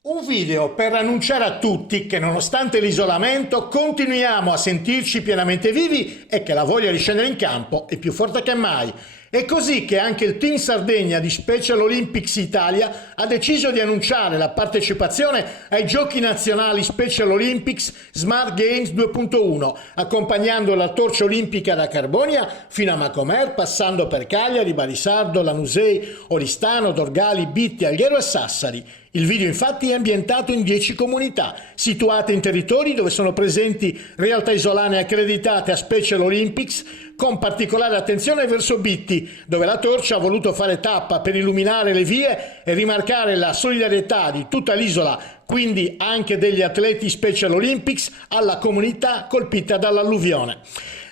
Un video per annunciare a tutti che nonostante l'isolamento continuiamo a sentirci pienamente vivi e che la voglia di scendere in campo è più forte che mai. È così che anche il Team Sardegna di Special Olympics Italia ha deciso di annunciare la partecipazione ai Giochi Nazionali Special Olympics Smart Games 2.1, accompagnando la torcia olimpica da Carbonia fino a Macomer, passando per Cagliari, Barisardo, Lanusei, Oristano, Dorgali, Bitti, Alghero e Sassari. Il video infatti è ambientato in 10 comunità, situate in territori dove sono presenti realtà isolane accreditate a Special Olympics, con particolare attenzione verso Bitti, dove la torcia ha voluto fare tappa per illuminare le vie e rimarcare la solidarietà di tutta l'isola, quindi anche degli atleti Special Olympics, alla comunità colpita dall'alluvione.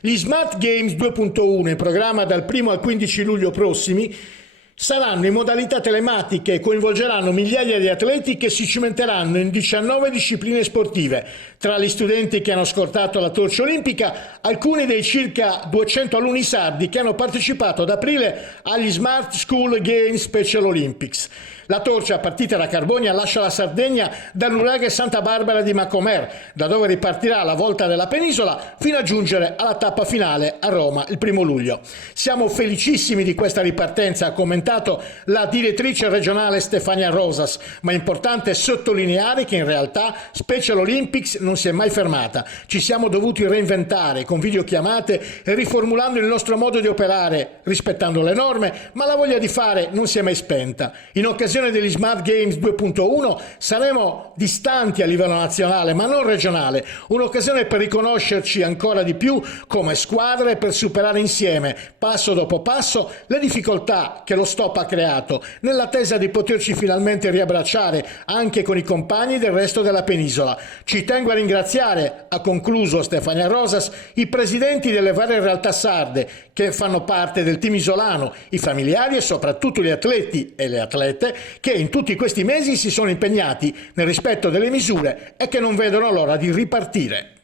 Gli Smart Games 2.1, in programma dal 1 al 15 luglio prossimi, saranno in modalità telematiche e coinvolgeranno migliaia di atleti che si cimenteranno in 19 discipline sportive. Tra gli studenti che hanno scortato la torcia olimpica, alcuni dei circa 200 alunni sardi che hanno partecipato ad aprile agli Smart School Games Special Olympics. La torcia, partita da Carbonia, lascia la Sardegna dall'Uraghe Santa Barbara di Macomer, da dove ripartirà la volta della penisola fino a giungere alla tappa finale a Roma il 1 luglio. Siamo felicissimi di questa ripartenza, ha commentato la direttrice regionale Stefania Rosas, ma è importante sottolineare che in realtà Special Olympics non si è mai fermata. Ci siamo dovuti reinventare con videochiamate e riformulando il nostro modo di operare, rispettando le norme, ma la voglia di fare non si è mai spenta. In occasione degli Smart Games 2.1 saremo distanti a livello nazionale ma non regionale, un'occasione per riconoscerci ancora di più come squadre e per superare insieme, passo dopo passo, le difficoltà che lo stop ha creato, nell'attesa di poterci finalmente riabbracciare anche con i compagni del resto della penisola. Ci tengo a ringraziare, ha concluso Stefania Rosas, i presidenti delle varie realtà sarde che fanno parte del team isolano, i familiari e soprattutto gli atleti e le atlete che in tutti questi mesi si sono impegnati nel rispetto delle misure e che non vedono l'ora di ripartire.